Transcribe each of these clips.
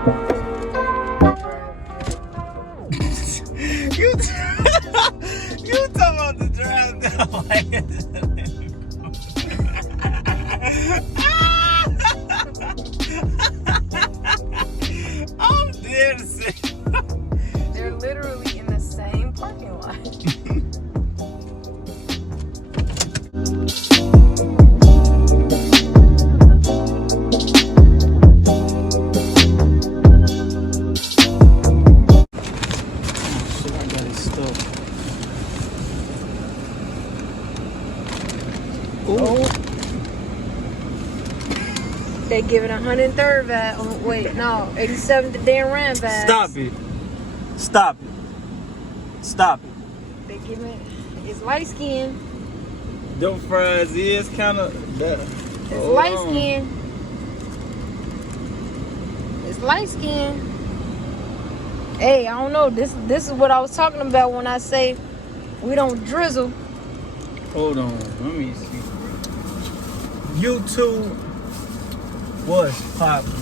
You talking about the drive down like I'm dead to see. They're literally in the same parking lot. They giving 103rd vibe. Oh, wait, no, 87th to Dan Rand vibe. Stop it. Stop it. Stop it. They giving it's light skin. Them fries is kind of better. It's light skin. It's light skin. Hey, I don't know. This is what I was talking about when I say we don't drizzle. Hold on. Let me see. YouTube was popping.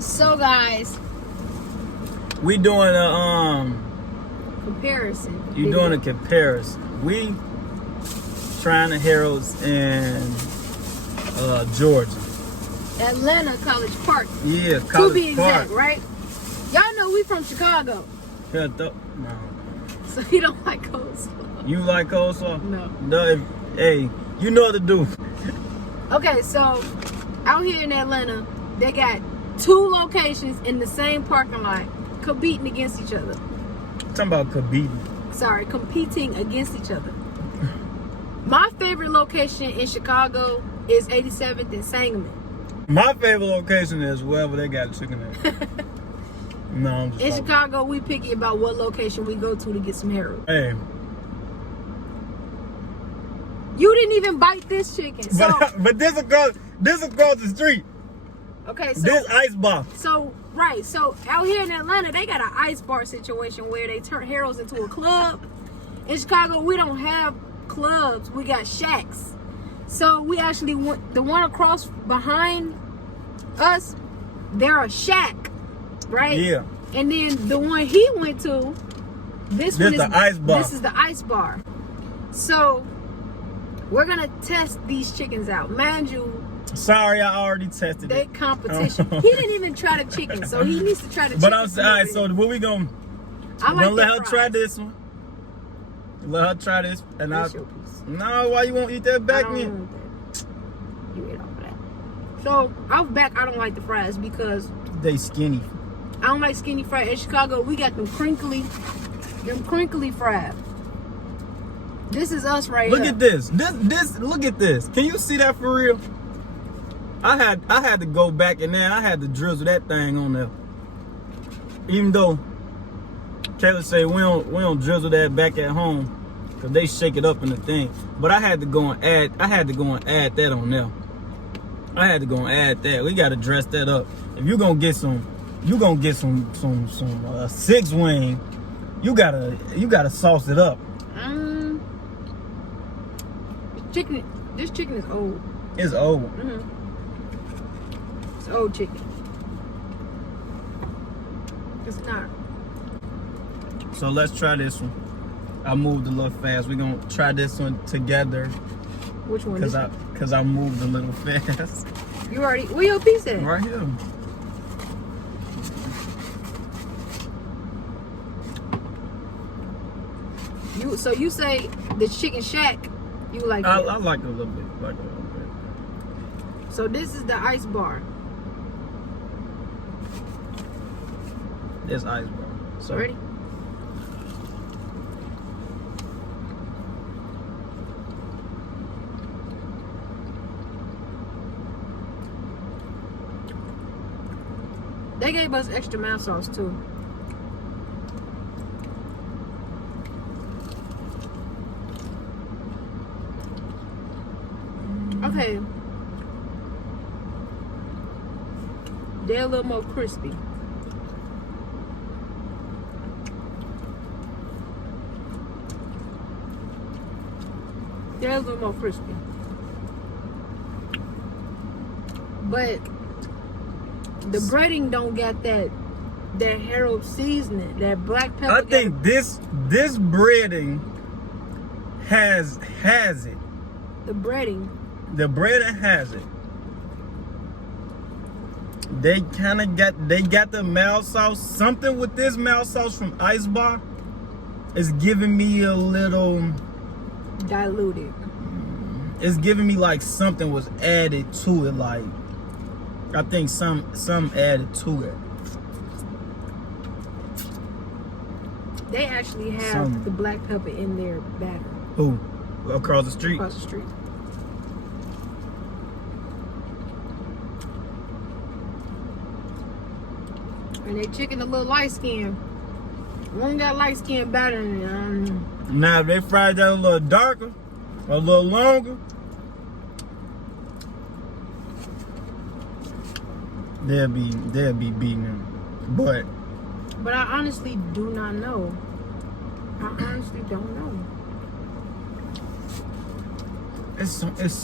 So guys, we doing a comparison. You doing a comparison. We trying the Heralds in Georgia. Atlanta College Park. Yeah, College to be exact, Park. right? Y'all know we from Chicago. Shut up. No. So you don't like coleslaw. You like coleslaw? No. Hey, you know what to do. Okay, so out here in Atlanta, they got 2 locations in the same parking lot competing against each other. Talking about competing. Sorry, competing against each other. My favorite location in Chicago is 87th and Sangamon. My favorite location is wherever they got chicken at. No, I'm just In talking. Chicago, we picky about what location we go to get some Harold. Hey. You didn't even bite this chicken. So, but this across the street. okay, so This ice bar. So right, so out here in Atlanta, they got an ice bar situation where they turn Harold's into a club. In Chicago, we don't have clubs; we got shacks. So we actually went the one across behind us. They're a shack, right? Yeah. And then the one he went to, this one is the ice bar. This is the ice bar. So we're gonna test these chickens out, mind you. Sorry, I already tested They it. competition. He didn't even try the chicken, so he needs to try the chicken. But I'm saying, all right, so what we gonna? I like let her fries. try this one. Let her try this, and That's your piece. No, why you won't eat that back I don't then? want that. You ate all of that. So out back, I don't like the fries because They skinny. I don't like skinny fries. In Chicago, we got them crinkly fries. This is us right Look here. at this. This. Look at this. Can you see that for real? I had to go back and then I had to drizzle that thing on there. Even though Kayla say we don't drizzle that back at home because they shake it up in the thing. But I had to go and add that on there. I had to go and add that. We gotta dress that up. If you're gonna get some 6 wing, you gotta sauce it up. This chicken is old. It's old. It's old chicken. It's not. So let's try this one. I moved a little fast. We're gonna try this one together. Which one? Cause I moved a little fast. You already. Where your piece at? Right here. So you say the chicken shack? You like? I it. like it a little bit. So this is the ice bar. This ice bar. So Ready? They gave us extra mild sauce too. Okay. They're a little more crispy. They're a little more crispy. But the breading don't got that Harold seasoning, that black pepper. I think this breading has it. The breading. The breading has it. They kind of got the mild sauce. Something with this mild sauce from Ice Bar is giving me a little diluted. It's giving me like something was added to it. Like I think some added to it. They actually have the black pepper in their batter. Who? Across the street? Across the street. And they chicken a little light skin. One got light skin batter in it. Now if they fried that a little darker, a little longer, they'll be beating them. But I honestly do not know. I honestly don't know. It's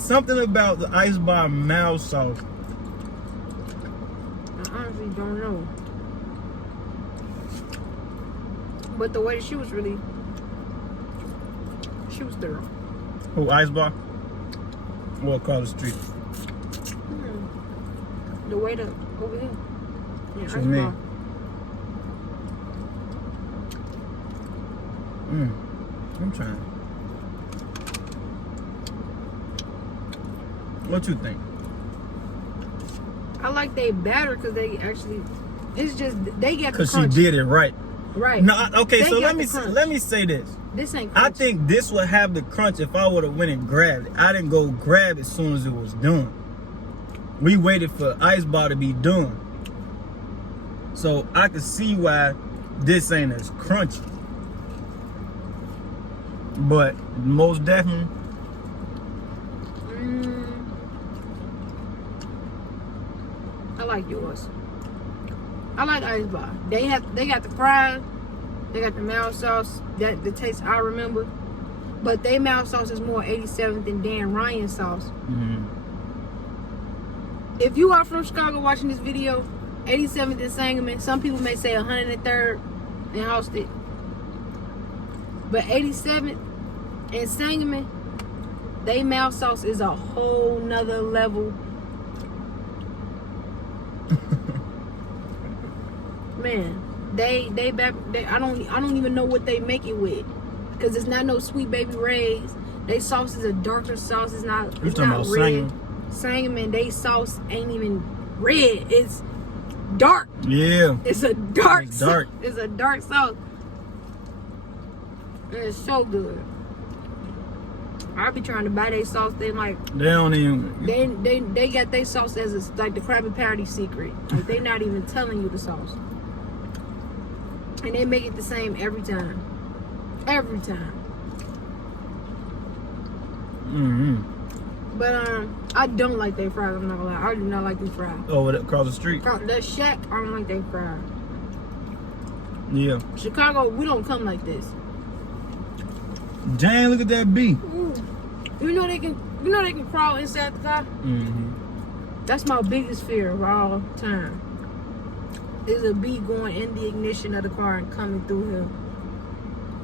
something about the Ice Bar mild sauce. I honestly don't know. But the way she was thorough. Who, Ice Bar? Or across the street? The way to over here. Yeah, Ice Bar. I'm trying. What you think? I like they batter because they actually, it's just they get the Because she crunch. did it right. Right. No, okay. They So got let me say this. This ain't I crunch. think this would have the crunch if I would have went and grabbed it. I didn't go grab it as soon as it was done. We waited for Ice Bar to be done. So I could see why this ain't as crunchy. But most definitely, I like yours. I like Ice Bar. They got the fries, they got the mild sauce, that the taste I remember. But they mild sauce is more 87th than Dan Ryan sauce. If you are from Chicago watching this video, 87th and Sangamon, some people may say 103rd and Halsted. But 87th and Sangamon, they mild sauce is a whole nother level. Man, they I don't even know what they make it with, because it's not no Sweet Baby Ray's. They sauce is a darker sauce. It's not red. Sangamon, they sauce ain't even red. It's dark. yeah, It's a dark. It's dark. It's a dark sauce. And it's so good. I be trying to buy their sauce. They like they don't even. they got their sauce as like the Krabby Patty secret. Like they not even telling you the sauce. And they make it the same every time. Every time. But I don't like their fries. I'm not gonna lie. I do not like these fries. Oh, across the street. The Shack, I don't like their fries. Yeah. Chicago, we don't come like this. Jane, look at that bee. Ooh. You know they can crawl inside the car. That's my biggest fear of all time. Is a bee going in the ignition of the car and coming through here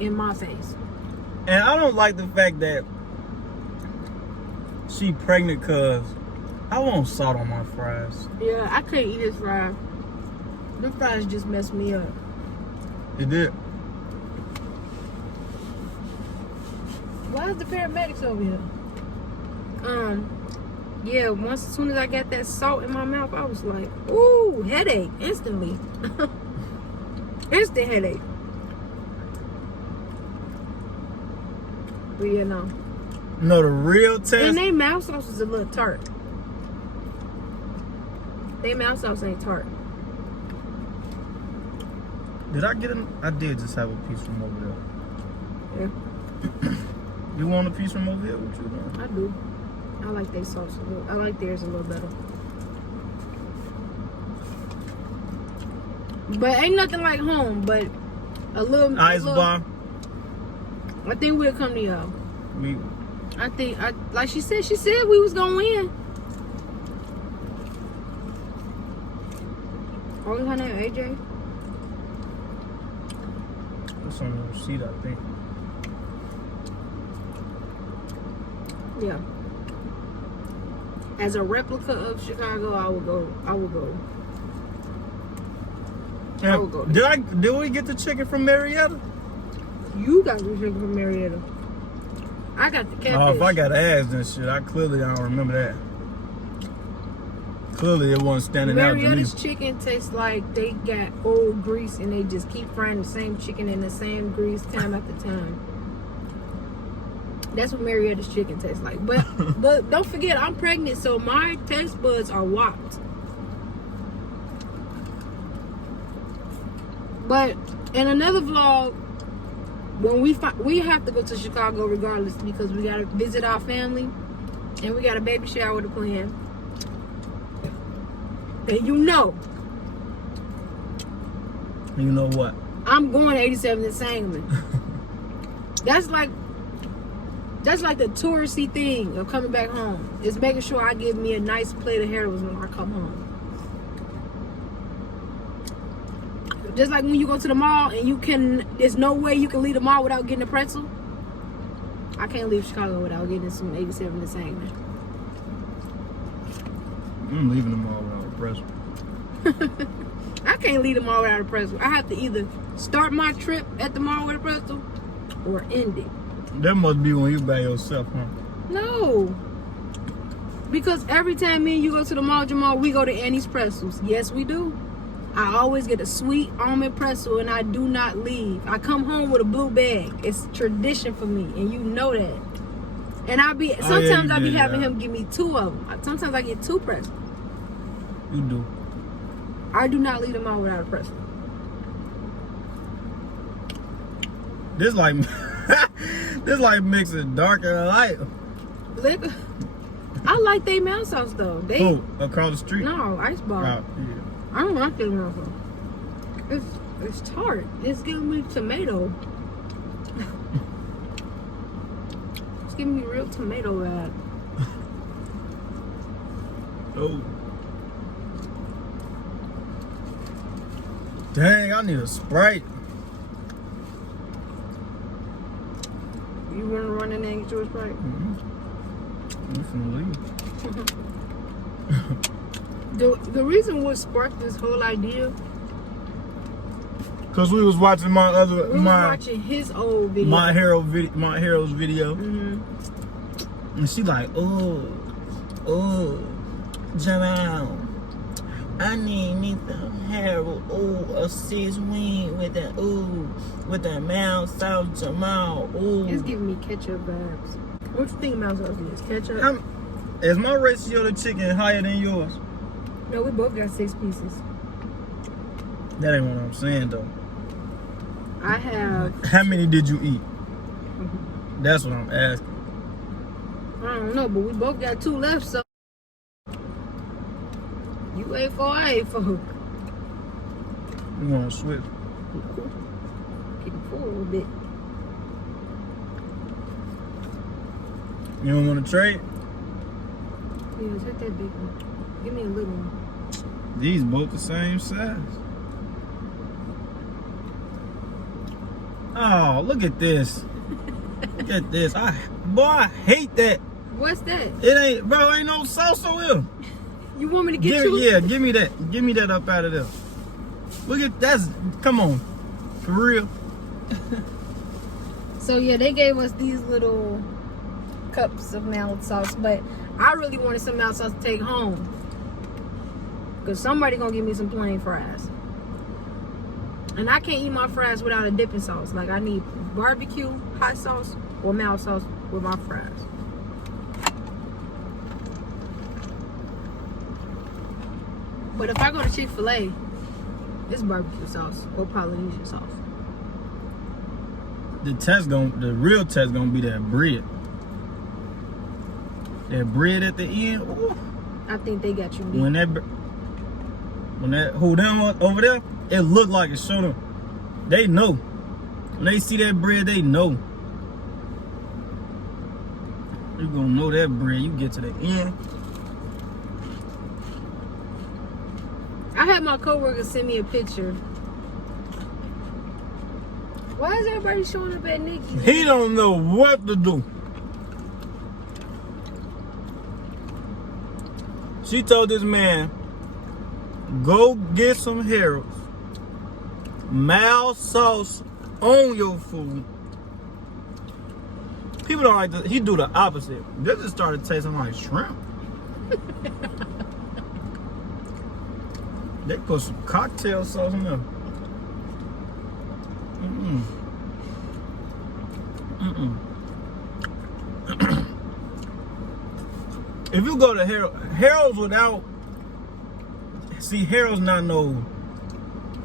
in my face. And I don't like the fact that she pregnant, cause I want salt on my fries. Yeah, I couldn't eat this fries. The fries just messed me up. It did. Why is the paramedics over here? Yeah, as soon as I got that salt in my mouth, I was like, ooh, headache, instantly. Instant headache. But yeah, no. No, the real test. And they mouth sauce is a little tart. They mouth sauce ain't tart. Did I get them? I did just have a piece from over there. Yeah. You want a piece from over here? What you doing? I do. I like their sauce a little. I like theirs a little better. But ain't nothing like home. But a little Ice Bar. I think we'll come to y'all. We. Like she said we was gonna win. What was her name? AJ? That's on the receipt, I think. Yeah. As a replica of Chicago, I would go. Yeah. I would go. Did we get the chicken from Marietta? You got the chicken from Marietta. I got the catfish. Oh, if I got ass and shit, I don't remember that. Clearly, it wasn't standing out to me. Marietta's chicken tastes like they got old grease and they just keep frying the same chicken in the same grease time after time. That's what Marietta's chicken tastes like. But don't forget, I'm pregnant, so my taste buds are whopped. But in another vlog, when we have to go to Chicago regardless because we gotta visit our family and we got a baby shower to plan. And you know what? I'm going to 87 and Sangamon. That's like the touristy thing of coming back home. Is making sure I give me a nice plate of heroes when I come home. Just like when you go to the mall and there's no way you can leave the mall without getting a pretzel. I can't leave Chicago without getting some 87 and Sangamon. I'm leaving the mall without a pretzel. I can't leave the mall without a pretzel. I have to either start my trip at the mall with a pretzel or end it. That must be when you by yourself, huh? No. Because every time me and you go to the mall, Jamal, we go to Annie's Pretzels. Yes, we do. I always get a sweet almond pretzel and I do not leave. I come home with a blue bag. It's tradition for me, and you know that. And sometimes I be having him give me 2 of them. Sometimes I get 2 pretzels. You do. I do not leave the mall without a pretzel. This like mixing dark and light. Look, I like they mouse sauce though. Across the street? No, Ice Bar. Yeah. I don't like that mouse sauce. It's tart. It's giving me tomato. It's giving me real tomato vibe. Oh. Dang, I need a Sprite. You want to run in there and get you a Sprite? You finna leave. The reason what sparked this whole idea, Cause we was watching watching his old video. My Hero's video. Mm-hmm. And she like, oh, Jamal, I need me some Harold, a 6 wing with the mouse sauce, Jamal, It's giving me ketchup vibes. What you think mouse sauce is? Ketchup? Is my ratio to chicken higher than yours? No, we both got 6 pieces. That ain't what I'm saying though. I have. How many did you eat? That's what I'm asking. I don't know, but we both got 2 left, so. You ate 4, I ate 4. You want to switch? Getting full a little bit. You don't want to trade? Yeah, take that big one. Give me a little one. These both the same size. Oh, look at this. Look at this. I hate that. What's that? It ain't, bro, ain't no sauce on here. You want me to get you? Yeah, give me that. Give me that up out of there. Look at that. Come on. For real. So yeah, they gave us these little cups of mouth sauce, but I really wanted some mouth sauce to take home. Cause somebody gonna give me some plain fries. And I can't eat my fries without a dipping sauce. Like I need barbecue, hot sauce, or mouth sauce with my fries. But if I go to Chick-fil-A, it's barbecue sauce or Polynesian sauce. The real test gonna be that bread. That bread at the end. Ooh. I think they got you beat. When that who them over there, it look like it. Show them. They know. When they see that bread, they know. You gonna know that bread. You get to the end. I had my coworker send me a picture. Why is everybody showing up at Nikki's? He don't know what to do. She told this man, go get some Harold's. Mild sauce on your food. People don't like this. He do the opposite. This just started tasting like shrimp. They put some cocktail sauce in there. If you go to Harold's without, see, Harold's not no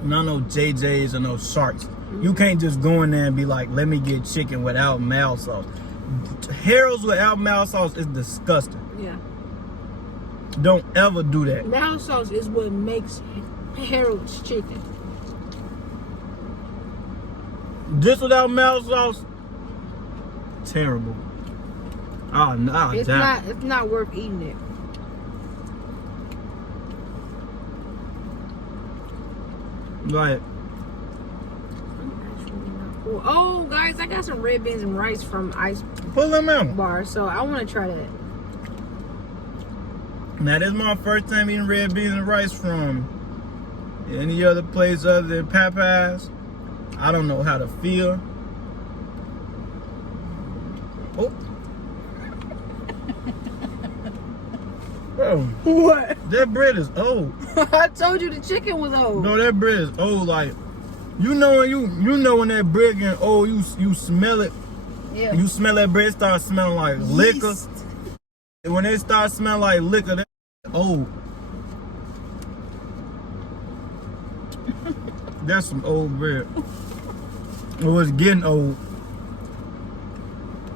JJ's or no Sharks. You can't just go in there and be like, let me get chicken without mild sauce. Harold's without mild sauce is disgusting. Yeah. Don't ever do that. Mild sauce is what makes Harold's chicken. This without mild sauce, terrible. Oh no, It's not worth eating it. Right. Oh, guys, I got some red beans and rice from Ice Pull them out. Bar, so I want to try that. Now, this is my first time eating red beans and rice from any other place other than Popeyes. I don't know how to feel. Oh. Bro, What? that bread is old. I told you the chicken was old. No, that bread is old. Like, you know when that bread getting old, you smell it. Yeah. You smell that bread start smelling like liquor. Yeast. When it starts smelling like liquor, that's old. That's some old bread. It was getting old.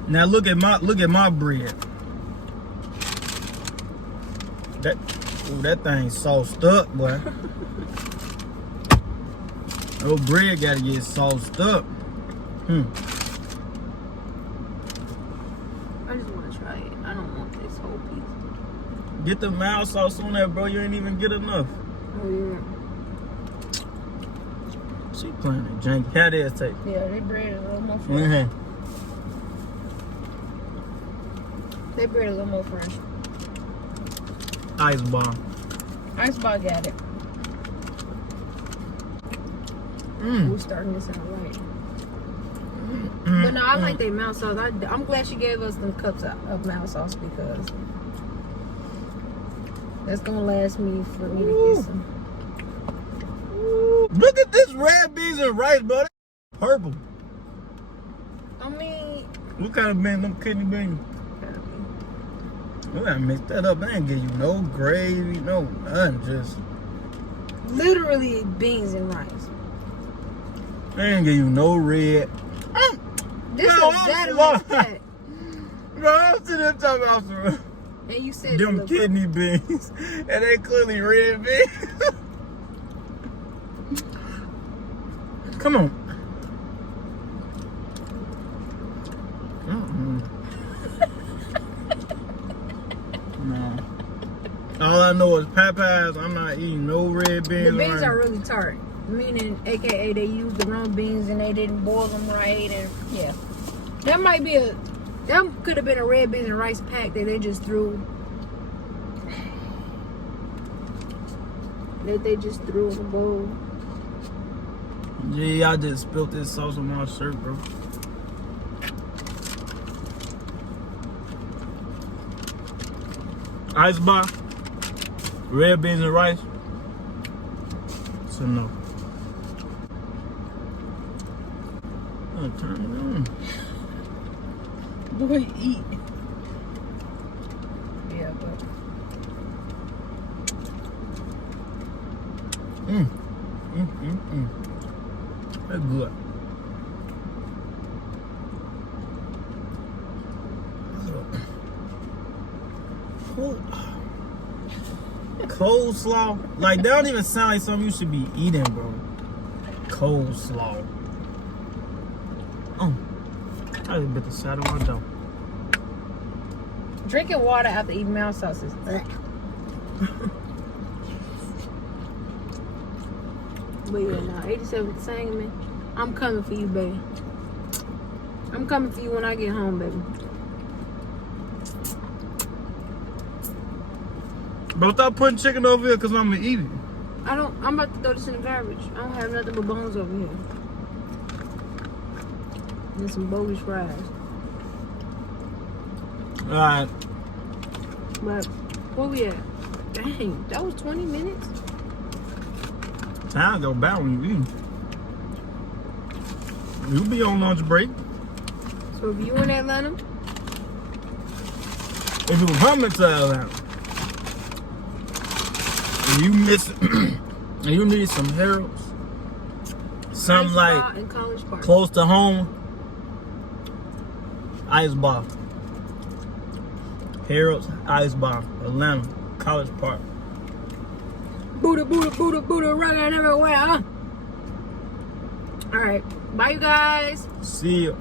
Now look at my bread. That thing sauced up, boy. Oh, bread gotta get sauced up. I just want to try it. I don't want this whole piece. Get the mild sauce on there, bro. You ain't even get enough. Oh, yeah. She playing it janky. How does it taste? Yeah, that bread is a little more fresh. Mm-hmm. That bread is a little more fresh. Ice bar. Ice Bar got it. We're starting this out right. But no, I like that mild sauce. I'm glad she gave us them cups of mild sauce because that's gonna last me for me to get some. Look at this red beans and rice, bro. That's purple. I mean, What kind of beans? Them kidney beans? You gotta mix that up. I ain't give you no gravy, no nothing. Just literally beans and rice. I ain't give you no red. This No, is I'm that slow. like that. Bro, I'm sitting there talking about some And you said them look, kidney beans, and they clearly red beans. Come on. No. All I know is Popeyes. I'm not eating no red beans. the beans or are really tart. Meaning, aka they used the wrong beans and they didn't boil them right, and yeah, that could have been a red beans and rice pack that they just threw. That they just threw in the bowl. Gee, I just spilled this sauce on my shirt, bro. Ice bar, red beans and rice. So no. Oh, turn it on. Boy, eat. Yeah, but That's good. Coleslaw, like that don't even sound like something you should be eating, bro. Coleslaw. Oh, I just bit the side of my jaw. drinking water after eating mild sauce is But yeah, no, 87th Sangamon. I'm coming for you, baby. I'm coming for you when I get home, baby. Bro, stop putting chicken over here because I'm gonna eat it. I'm about to throw this in the garbage. I don't have nothing but bones over here. And some bogus fries. Alright. But where we at? Dang, that was 20 minutes. Time go by when you eat. You'll be on lunch break. So if you in Atlanta, If you were coming to Atlanta, and you miss and you need some Harold's, something Ice like Bar in College Park. close to home, Ice Bar. Harold's Ice Bar, Atlanta, College Park. Buddha, Buddha, Buddha, Buddha, rockin' everywhere, huh? Alright, bye you guys. See you.